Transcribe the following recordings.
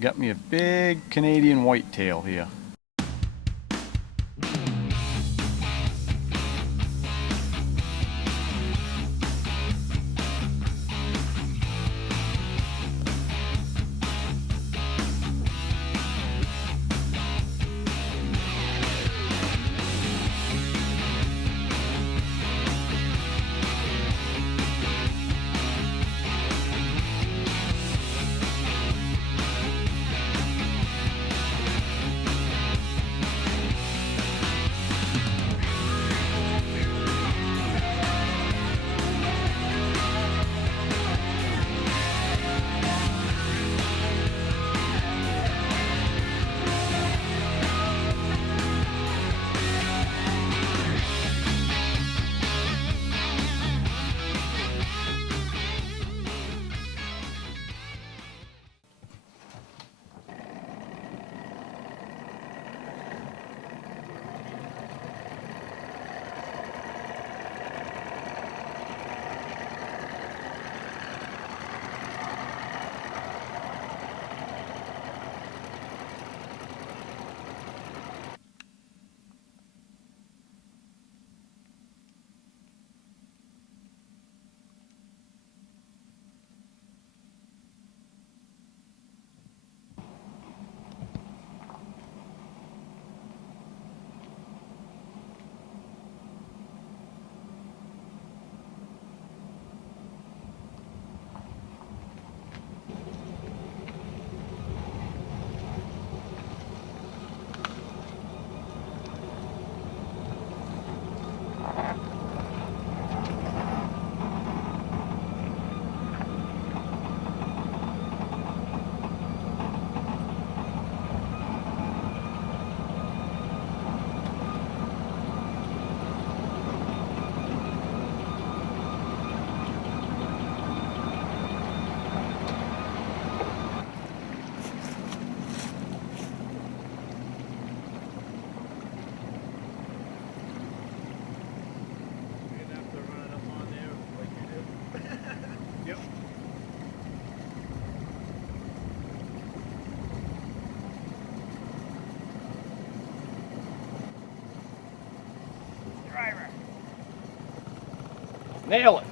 Got me a big Canadian whitetail here. Nail it.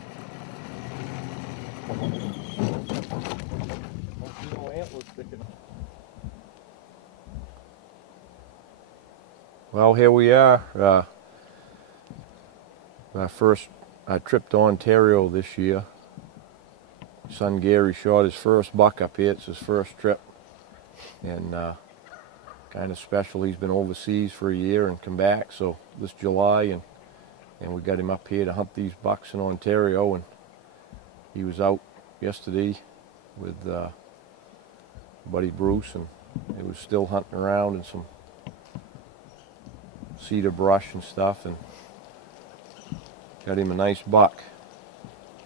Well, here we are. Our first trip to Ontario this year. Son Gary shot his first buck up here. It's his first trip, and kind of special. He's been overseas for a year and come back. So this July, and we got him up here to hunt these bucks in Ontario. And he was out yesterday with buddy Bruce, and he was still hunting around in some cedar brush and stuff, and got him a nice buck.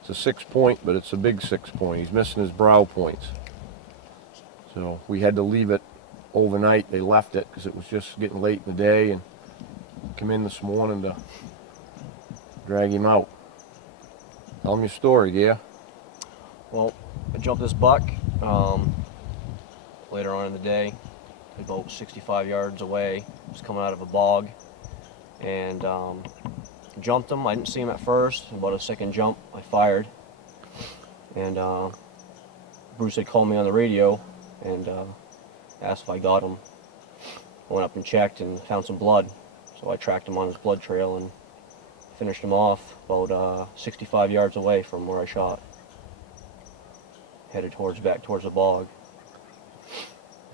It's a 6-point, but it's a big 6-point. He's missing his brow points. So we had to leave it overnight. They left it because it was just getting late in the day, and come in this morning to drag him out. Tell him your story, yeah. Well, I jumped this buck later on in the day, about 65 yards away. It was coming out of a bog, and jumped him. I didn't see him at first. About a second jump, I fired, and Bruce had called me on the radio and asked if I got him. I went up and checked and found some blood, so I tracked him on his blood trail and finished him off about 65 yards away from where I shot. Headed back towards the bog.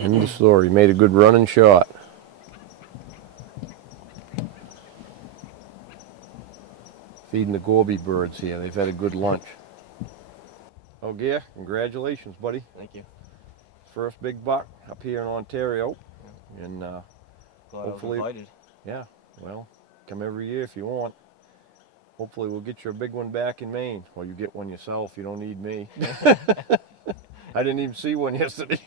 End of the story. Made a good running shot. Feeding the Gorby birds here. They've had a good lunch. Oh, yeah, congratulations, buddy. Thank you. First big buck up here in Ontario. Yeah. And Glad hopefully, I was invited. Yeah, well, come every year if you want. Hopefully we'll get you a big one back in Maine. Well, you get one yourself. You don't need me. I didn't even see one yesterday.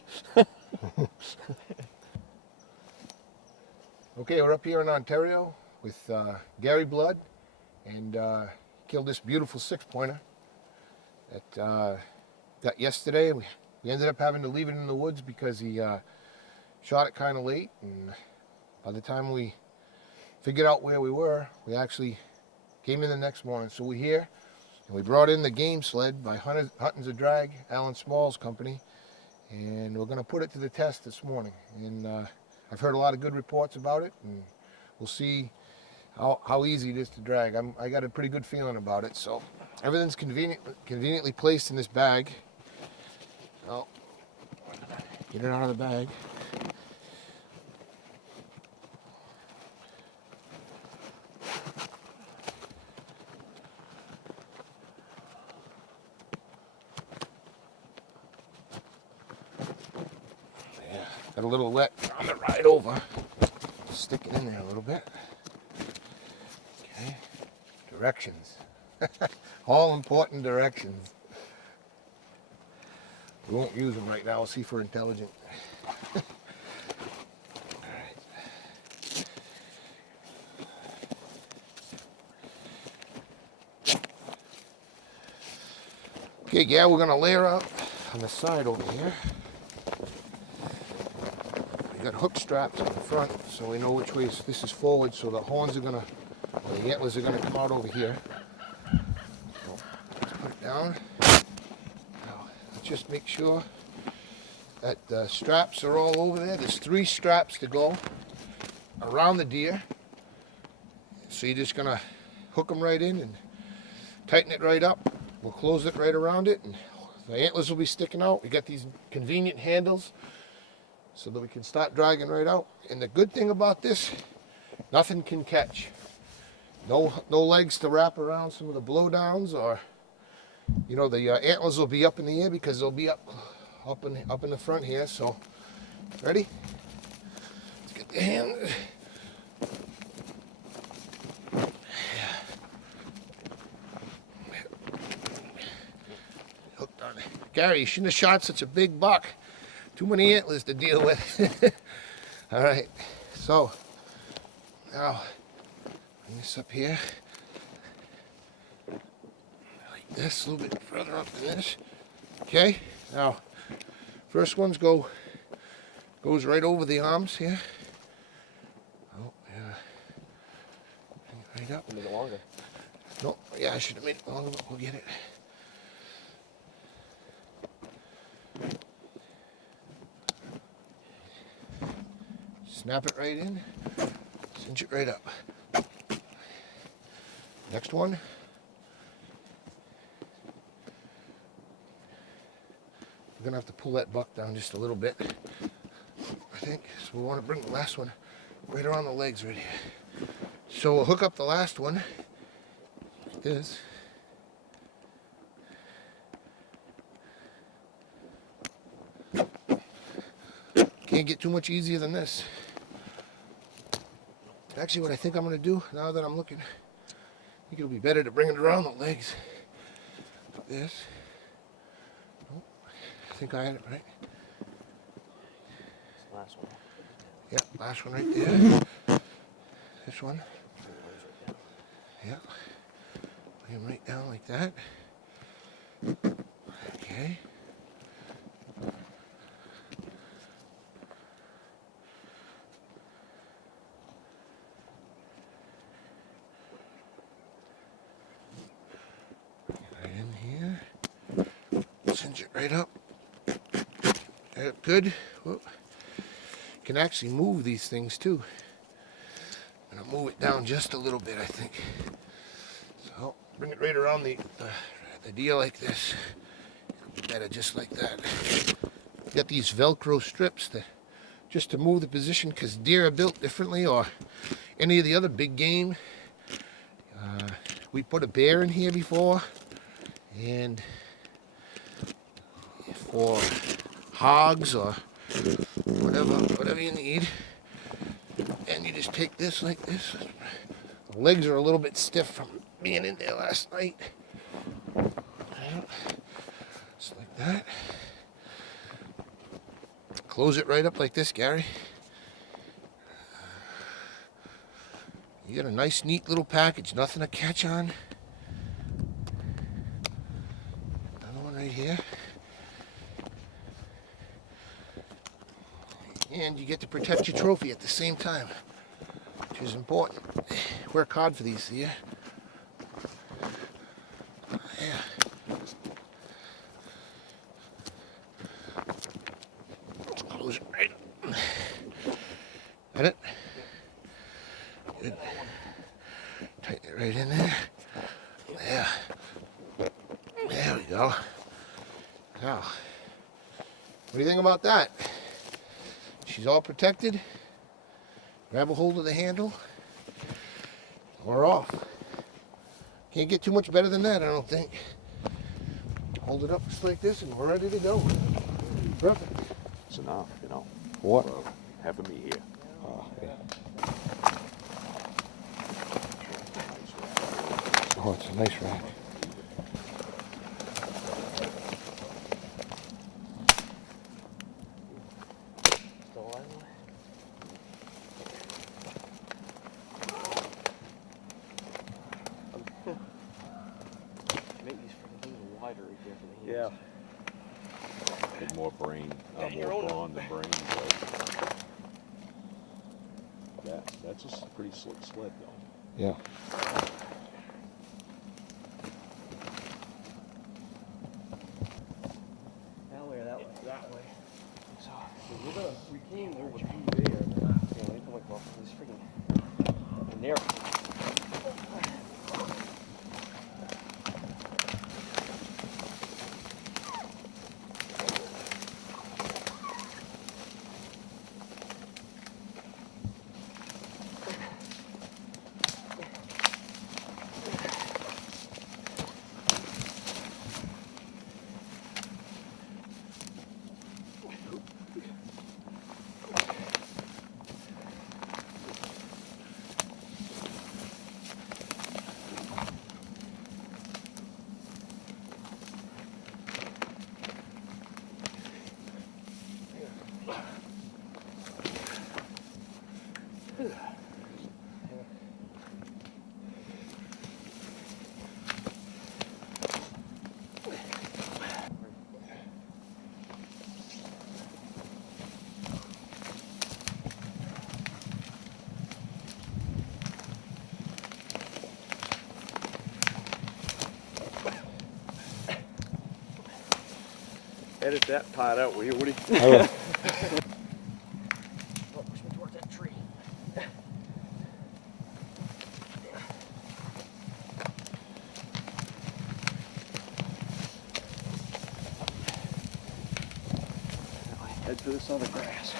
Okay, we're up here in Ontario with Gary Blood, and killed this beautiful 6-pointer that got yesterday. We We ended up having to leave it in the woods because he shot it kind of late, and by the time we figured out where we were, we actually came in the next morning. So we're here, and we brought in the game sled by Hunting's a Drag, Alan Small's company, and we're going to put it to the test this morning. And I've heard a lot of good reports about it, and we'll see how easy it is to drag. I got a pretty good feeling about it. So everything's conveniently placed in this bag. Oh, get it out of the bag. Yeah, got a little wet on the ride over. Stick it in there a little bit. Okay, directions. All important directions. We won't use them right now. We'll see for intelligent. All right. Okay, yeah, we're gonna layer out on the side over here. We got hook straps on the front, so we know which way this is forward. So the horns are gonna, or the antlers are gonna come out over here. So let's put it down. Now, let's just make sure that the straps are all over there. There's 3 straps to go around the deer. So you're just gonna hook them right in and tighten it right up. We'll close it right around it, and the antlers will be sticking out. We got these convenient handles so that we can start dragging right out. And the good thing about this, nothing can catch. No legs to wrap around some of the blowdowns, or you know, the antlers will be up in the air because they'll be up in the front here. So ready? Let's get the hand. Hooked on it. Gary, you shouldn't have shot such a big buck. Too many antlers to deal with. All right, so now bring this up here like this, a little bit further up than this. Okay, now first one's goes right over the arms here. Oh yeah, right up. Make it longer. No, yeah, I should have made it longer, but we'll get it. Snap it right in, cinch it right up. Next one. We're gonna have to pull that buck down just a little bit, I think. So we want to bring the last one right around the legs right here. So we'll hook up the last one like this. Can't get too much easier than this. Actually, what I think I'm going to do, now that I'm looking, I think it'll be better to bring it around the legs. Like this. Oh, I think I had it right. Last one. Yeah, last one right there. This one. Yeah. Lay him right down like that. Okay. Right in here. Cinch it right up. Good. Whoop. Can actually move these things too. I'm gonna move it down just a little bit, I think. So bring it right around the deer like this. It'll be better just like that. Got these Velcro strips just to move the position, because deer are built differently, or any of the other big game. We put a bear in here before, and for hogs or whatever you need, and you just take this like this. The legs are a little bit stiff from being in there last night. Just like that. Close it right up like this, Gary. You got a nice, neat little package. Nothing to catch on. Another one right here. and you get to protect your trophy at the same time, which is important. Work hard for these deer. Yeah. Close it right. Got it? Good. Tighten it right in there. Yeah. There we go. Now, what do you think about that? She's all protected. Grab a hold of the handle. We're off. Can't get too much better than that, I don't think. Hold it up just like this and we're ready to go. Perfect. It's enough, you know. What? For having me here. Oh, it's a nice rack. Make these freaking things wider right there for the Yeah. hands. Get more brain, your more own- brawn the brain. But that's a pretty slick sled though. Yeah. That way or that way? That way. So we came over through there. Yeah, we come like this freaking narrow. Edit that part out, will you, Woody? I will. Oh, push me towards that tree. Head for this other grass.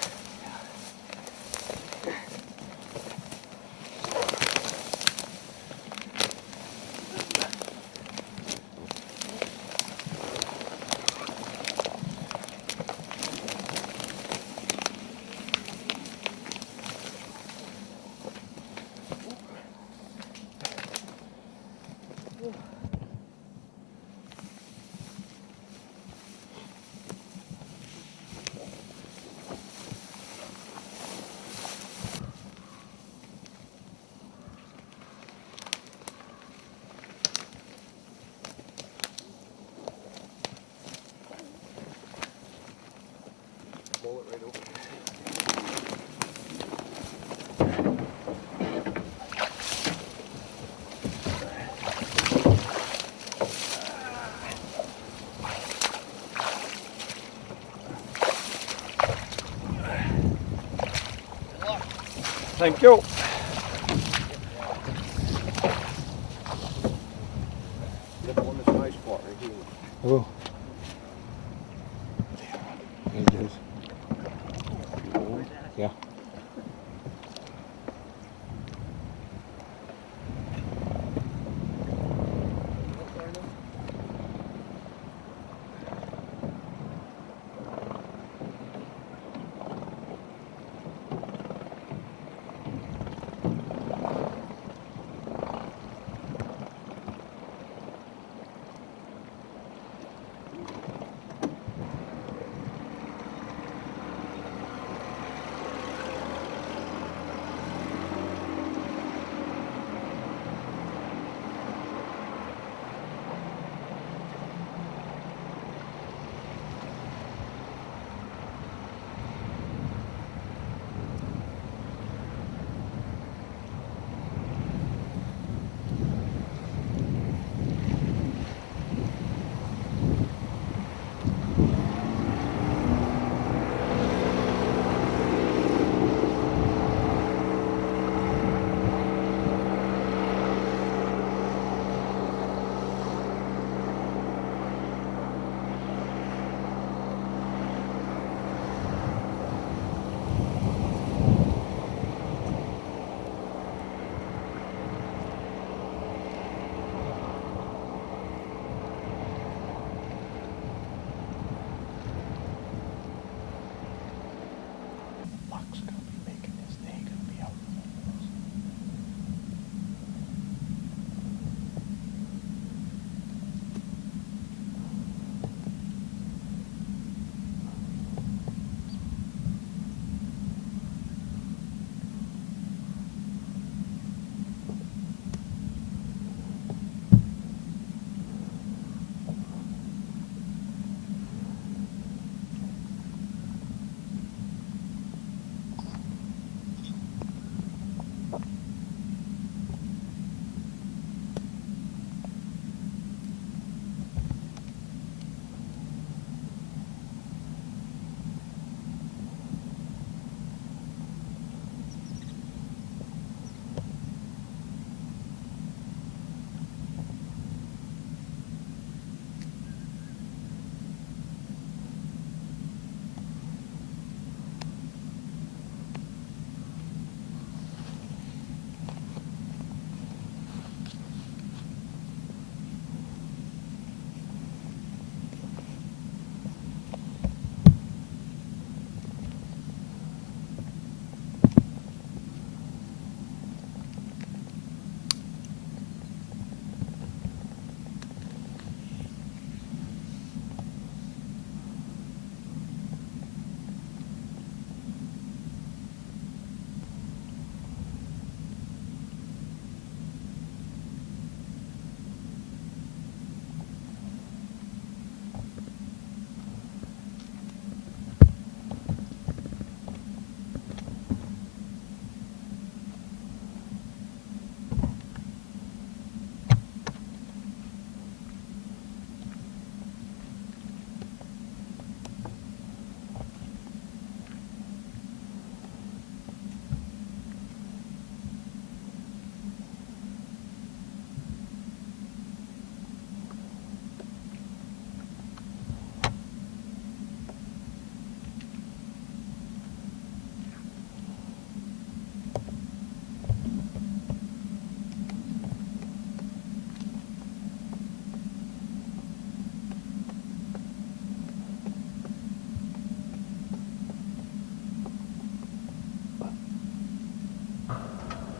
Roll it right over. Thank you. Get on this nice spot right here. I will. There it is. Yeah.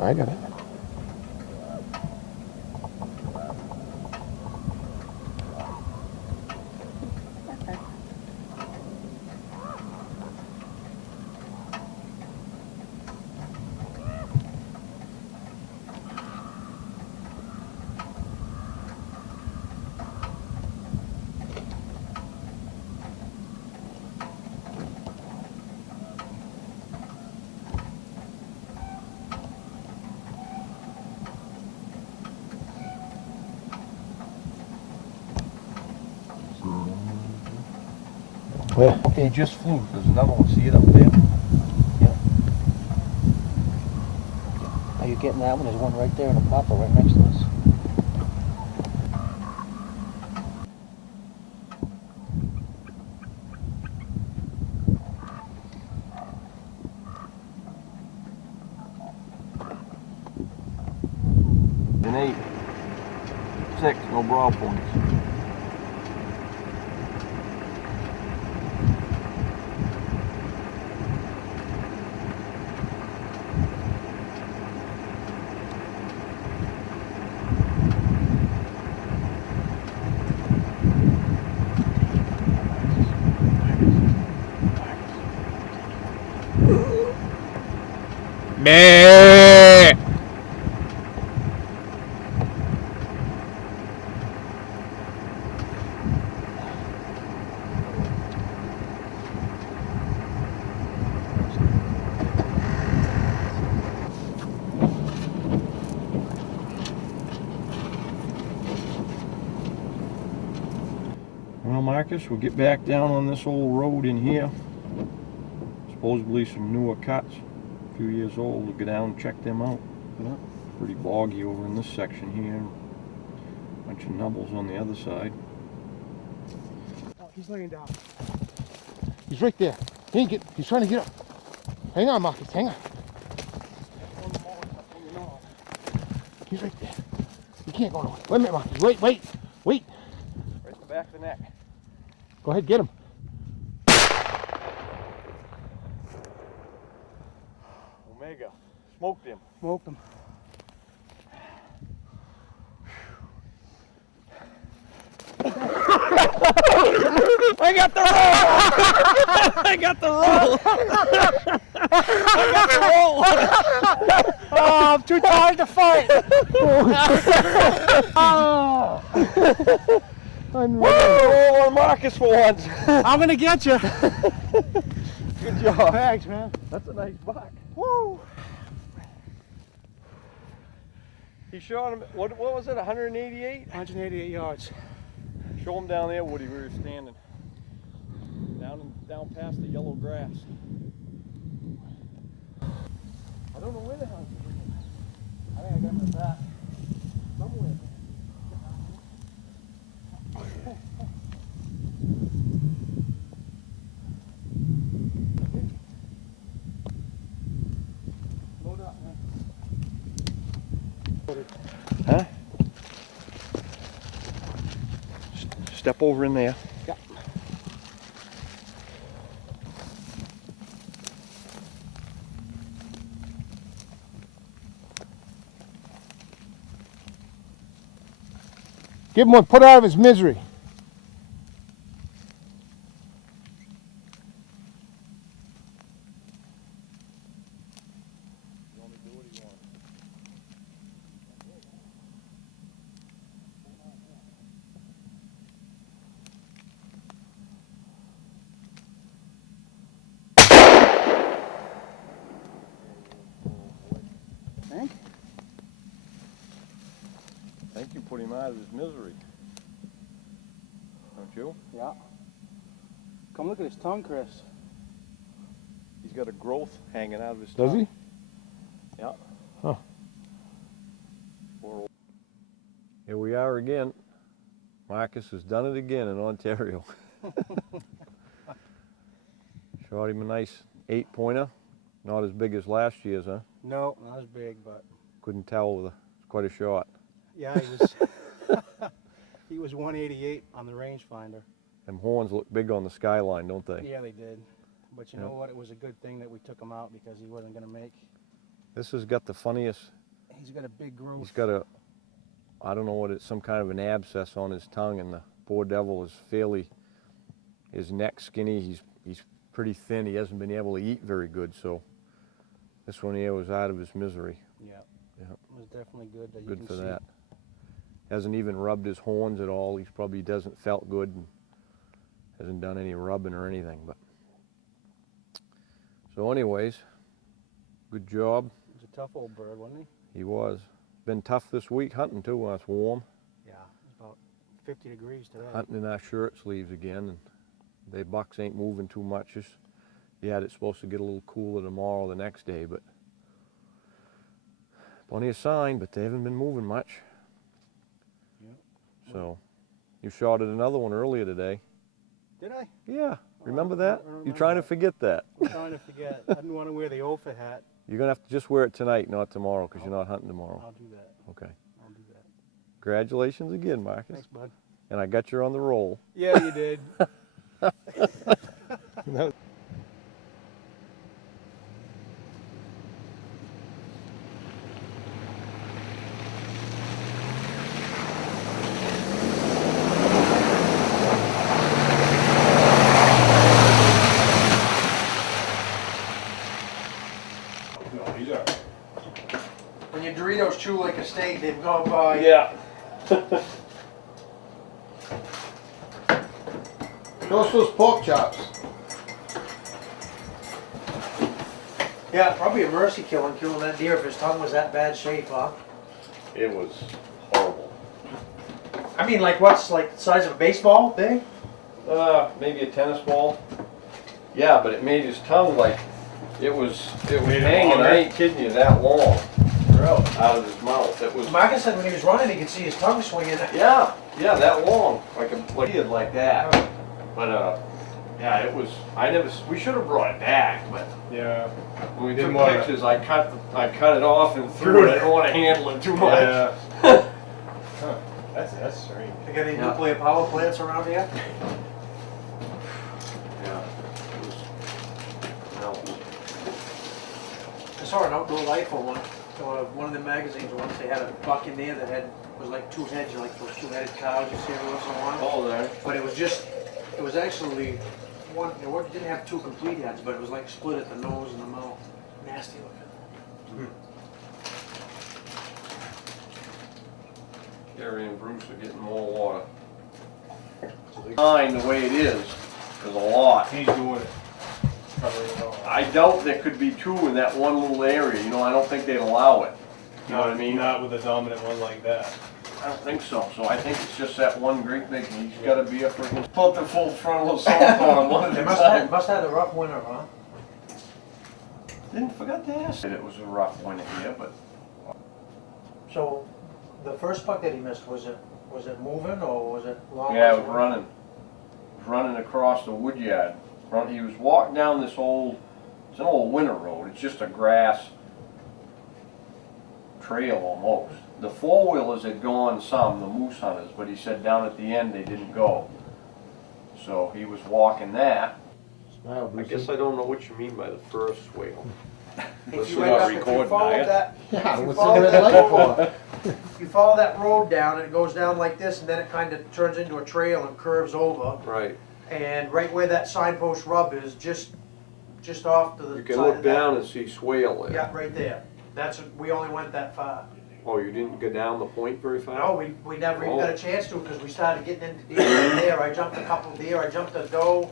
I got it. Where? He just flew. There's another one. See it up there? Are you getting that one? There's one right there in the popper right next to us. An 8. 6. No broad points. Well, Marcus, we'll get back down on this old road in here. Supposedly some newer cuts, a few years old. We'll go down and check them out. Yeah. Pretty boggy over in this section here. Bunch of nubbles on the other side. Oh, he's laying down. He's right there. He's trying to get up. Hang on, Marcus, hang on. He's right there. You can't go nowhere. Wait a minute, Marcus. Wait. Right at the back of the neck. Go ahead, get him. Omega. Smoked him. Smoked him. I got the roll! I got the roll! I got the roll! Oh, I'm too tired to fight. Oh. Woo! Roll on Marcus for once. I'm gonna get you. Good job. Thanks, man. That's a nice buck. Woo. He shot him, what was it, 188? 188 yards. Show him down there, Woody, where you're standing. Down past the yellow grass. I don't know where the hell he's in. I think I got him in the back. Somewhere. Load up, man. Huh? Step over in there. Yeah. Give him one, put out of his misery. I think you put him out of his misery. Don't you? Yeah. Come look at his tongue, Chris. He's got a growth hanging out of his Does tongue. he? Yeah. Huh. Here we are again. Marcus has done it again in Ontario. Shot him a nice 8-pointer. Not as big as last year's, huh? No, not as big, but Couldn't tell. It's quite a shot. yeah, he was. He was 188 on the rangefinder. Them horns look big on the skyline, don't they? Yeah, they did. But you Yeah. know what? It was a good thing that we took him out because he wasn't going to make This has got the funniest. He's got a big growth. He's got a, I don't know what it's, some kind of an abscess on his tongue, and the poor devil is fairly, his neck's skinny, he's pretty thin, he hasn't been able to eat very good, so this one here was out of his misery. Yeah. Yeah. It was definitely good. That you Good can for see. that. Hasn't even rubbed his horns at all, he probably doesn't felt good, and hasn't done any rubbing or anything, but. So anyways, good job. He was a tough old bird, wasn't He was. Been tough this week hunting too when it's warm. he? Yeah. It's about 50 degrees today. Hunting in our shirt sleeves again, and the bucks ain't moving too much. Just, yeah, it's supposed to get a little cooler tomorrow, the next day, but plenty of sign, but they haven't been moving much. Yep. So, you shot at another one earlier today. Did I? Yeah, remember I that? don't You're trying to remember. forget that. I'm trying to forget. I didn't want to wear the OFA hat. You're gonna have to just wear it tonight, not tomorrow, because you're not hunting tomorrow. I'll do that. Okay. I'll do that. Congratulations again, Marcus. Thanks, bud. And I got you on the roll. Yeah, you did. No, he's out. When your Doritos chew like a steak, they've gone by. Yeah. Show us those pork chops. Yeah, probably a mercy killing that deer if his tongue was that bad shape, huh? It was horrible. I mean, like what's like the size of a baseball big? Maybe a tennis ball. Yeah, but it made his tongue like, it was Made it hanging, longer? I ain't kidding you, that long Really? out of his mouth. It was, Marcus said when he was running, he could see his tongue swinging. yeah, that long, like that. But yeah, it was, we should have brought it back, but Yeah. when we Didn't took wanna- pictures, I cut it off and threw it. I don't want to handle it too much. Yeah. Huh. That's strange. You got any Yeah. nuclear power plants around here? Yeah. No. I saw an outdoor rifle one of the magazines once. They had a buck in there that was like two heads, like those two-headed cows you see every once in a while. Oh, there. But it was actually one. It didn't have two complete heads, but it was like split at the nose and the mouth. Nasty looking. Gary and Bruce are getting more water. Fine the way it is, there's a lot. He's doing it. Covering it all. I doubt there could be two in that one little area, you know, I don't think they'd allow it. You know what I mean? Not with a dominant one like that. I don't think so, so I think it's just that one great big, he's gotta be a freaking plentiful frontal assault on him one at They a must time. have had a rough winter, huh? Didn't forget to ask. It was a rough winter here, but So, the first buck that he missed, was it moving or was it long? yeah, it was running. It was running across the wood yard. He was walking down this it's an old winter road, it's just a grass trail almost. The four-wheelers had gone some, the moose hunters, but he said down at the end they didn't go. So he was walking that. I guess I don't know what you mean by the first swale. If you We're went not up, if you recording, followed are ya? that, Yeah, if you what's follow the red that light road- for? you follow that road down, and it goes down like this, and then it kind of turns into a trail and curves over. Right. And right where that signpost rub is, just off to the You can side look of that. down and see swale there. Yeah, right there. We only went that far. Oh, you didn't go down the point very far? No, we never even Oh. got a chance to because we started getting into deer right there. I jumped a couple deer. I jumped a doe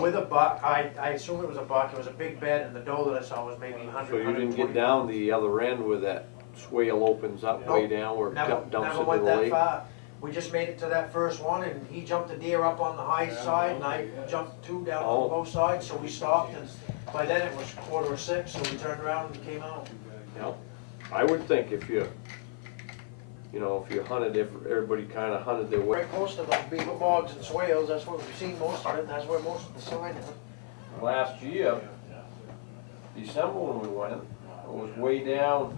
with a buck. I assume it was a buck. It was a big bed, and the doe that I saw was maybe 100. So you didn't 120. get down the other end where that swale opens up way Nope. down where it Never dumps into went the that lake? far. We just made it to that first one, and he jumped a deer up on the high side, and I jumped two down Oh. on both sides. So we stopped, and by then it was 5:45, so we turned around and came out. Yeah. I would think if you hunted, everybody kinda hunted their way. Right close to the beaver bogs and swales. That's where we've seen most of it. That's where most of the sign is. Last year, December when we went, it was way down.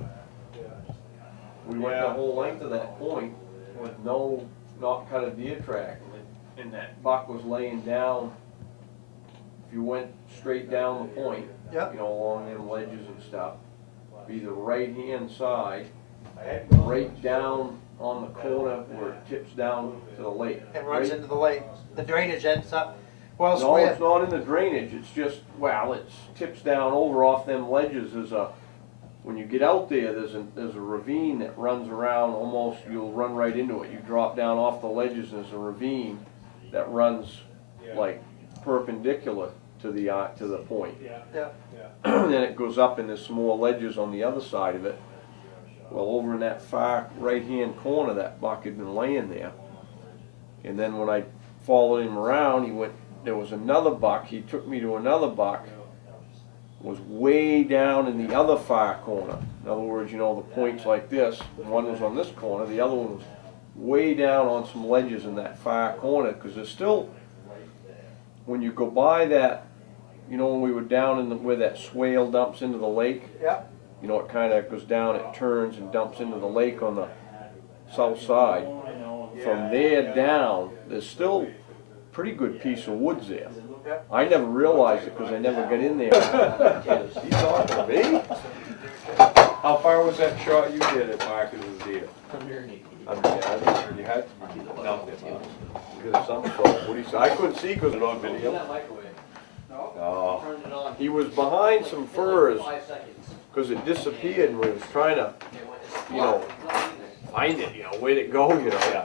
We went the whole length of that point with not cut a deer track. And that buck was laying down, if you went straight down the point, Yep. along them ledges and stuff, be the right-hand side, right down on the corner where it tips down to the lake. And runs Right? into the lake. The drainage ends up, well, No, it's square. not in the drainage, it's just, well, it tips down over off them ledges. When you get out there, there's a ravine that runs around, almost, you'll run right into it. You drop down off the ledges, and there's a ravine that runs like perpendicular to the point. Yeah. And then it goes up and there's some more ledges on the other side of it. Well, over in that far right-hand corner, that buck had been laying there. And then when I followed him around, there was another buck, he took me to another buck, was way down in the other far corner. In other words, you know, the point's like this, one was on this corner, the other one was way down on some ledges in that far corner, because there's still, when you go by that, you know, when we were down in where that swale dumps into the lake, Yeah. you know, it kind of goes down, it turns and dumps into the lake on the south side. From there down, there's still a pretty good piece of woods there. I never realized it because I never got in there. He's talking to me? How far was that shot you did at Marcus's deer? 180. You had nothing. Because some sort, what he said, I couldn't see because it was on video. microwave. Oh. Turned it on. He was behind some firs 5 seconds. because it disappeared and we was trying to, you know, find it, you know, where'd it go, you know.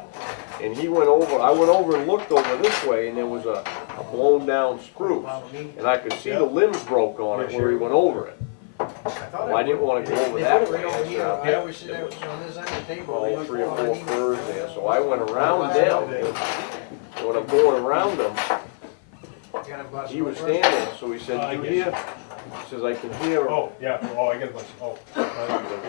And he went over, I went over and looked over this way and there was a blown down spruce. And I could see the limbs broke on it where he went over it. Well, I didn't want to go over They that put it way. right over here. I There always sit there was on this end of the table. all 3 or 4 firs there, so I went around them. And when I'm going around them, he was standing there, so he said, "You hear?" He says, "I can hear." Oh, yeah, oh, I got a bunch,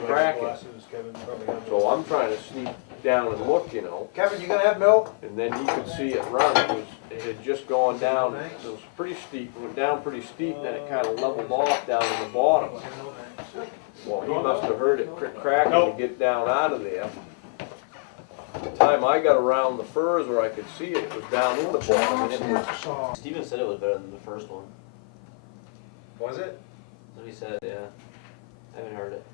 Cracking. glasses, Kevin, probably have So I'm trying to sneak down and look, you know, Kevin, you gonna have milk? and then he could see it run. It had just gone down, it was pretty steep, went down pretty steep, and then it kind of leveled off down in the bottom. Well, he must have heard it cracking to get down out of there. By the time I got around the firs where I could see it, it was down in the bottom, and it was, Steven said it was better than the first one. Was it? That's what he said, yeah. I haven't heard it.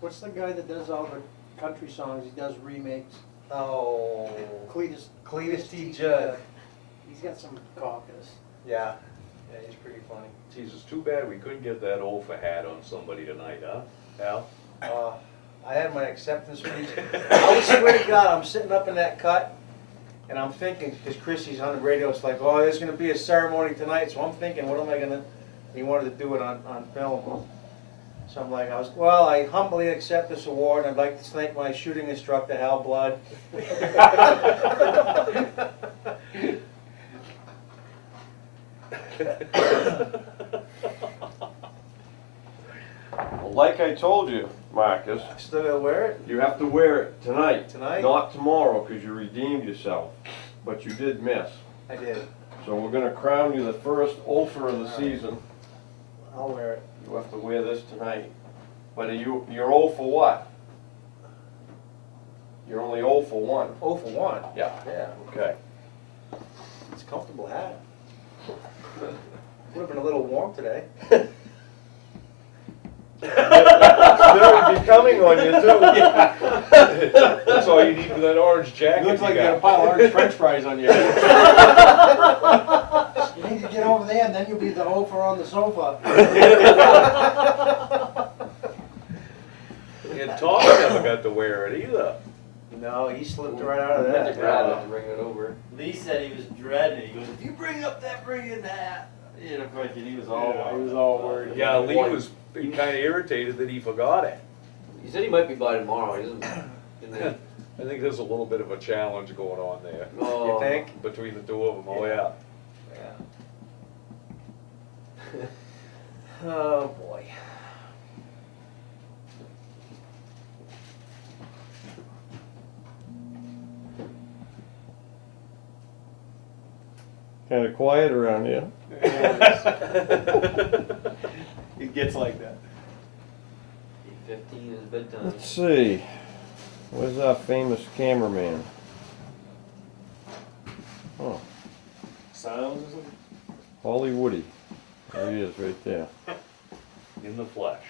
What's the guy that does all the country songs? He does remakes. Oh. Cletus T. Judd. He's got some caucus. Yeah. Yeah, he's pretty funny. Geez, it's too bad we couldn't get that Ofa hat on somebody tonight, huh? Al? I had my acceptance speech. I swear to God, I'm sitting up in that cut, and I'm thinking, because Chrissy's on the radio, it's like, oh, there's going to be a ceremony tonight, so I'm thinking, what am I going to, he wanted to do it on film. So I'm like, I humbly accept this award, and I'd like to thank my shooting instructor, Hal Blood. well, like I told you, Marcus, Still gotta wear it? you have to wear it tonight. Tonight? Not tomorrow, because you redeemed yourself, but you did miss. I did. So we're gonna crown you the first Ofer of the season. I'll wear it. You have to wear this tonight. But you're 0 for what? You're only 0 for 1. 0 for 1. Yeah. Yeah, Okay. it's a comfortable hat. Would have been a little warm today. It's very becoming on you too. That's all you need for that orange jacket Looks like you you got a got. pile of orange french fries on you. You need to get over there, and then you'll be the ofer on the sofa. And Tom never got to wear it either. No, he slipped right out of I had to that. grab it and bring it over. Lee said he was dreading it. He goes, if you bring up that friggin' hat. You know, fucking, he was all worried. Yeah, Lee was kind of irritated that he forgot it. He said he might be by tomorrow. He doesn't. Didn't I think there's a little bit of a challenge going on there he? Oh. You think? between the two of them. Oh, yeah. Oh, boy. Kind of quiet around here. It gets like that. 8:15 is bedtime. Let's see. Where's our famous cameraman? Oh, Sounds or something? Holly Woody. There he is, right there. in the flesh.